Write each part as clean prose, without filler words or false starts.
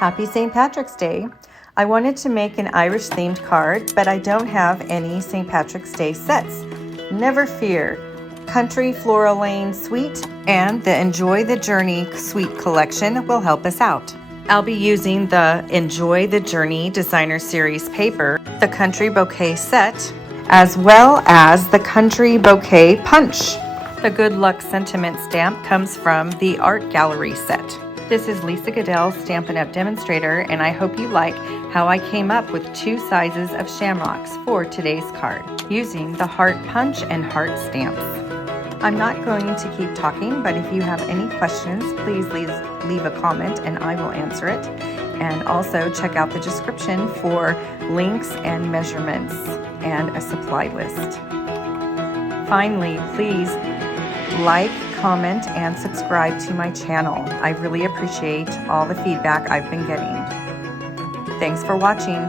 Happy St. Patrick's Day. I wanted to make an Irish themed card, but I don't have any St. Patrick's Day sets. Never fear. Country Floral Lane Suite and the Enjoy the Journey Suite collection will help us out. I'll be using the Enjoy the Journey Designer Series paper, the Country Bouquet set, as well as the Country Bouquet Punch. The Good Luck Sentiment stamp comes from the Art Gallery set. This is Lisa Goodell's Stampin' Up! Demonstrator, and I hope you like how I came up with 2 sizes of shamrocks for today's card, using the Heart Punch and Heart stamps. I'm not going to keep talking, but if you have any questions, please leave a comment and I will answer it. And also check out the description for links and measurements and a supply list. Finally, please like, comment, and subscribe to my channel. I really appreciate all the feedback I've been getting. Thanks for watching.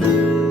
bye.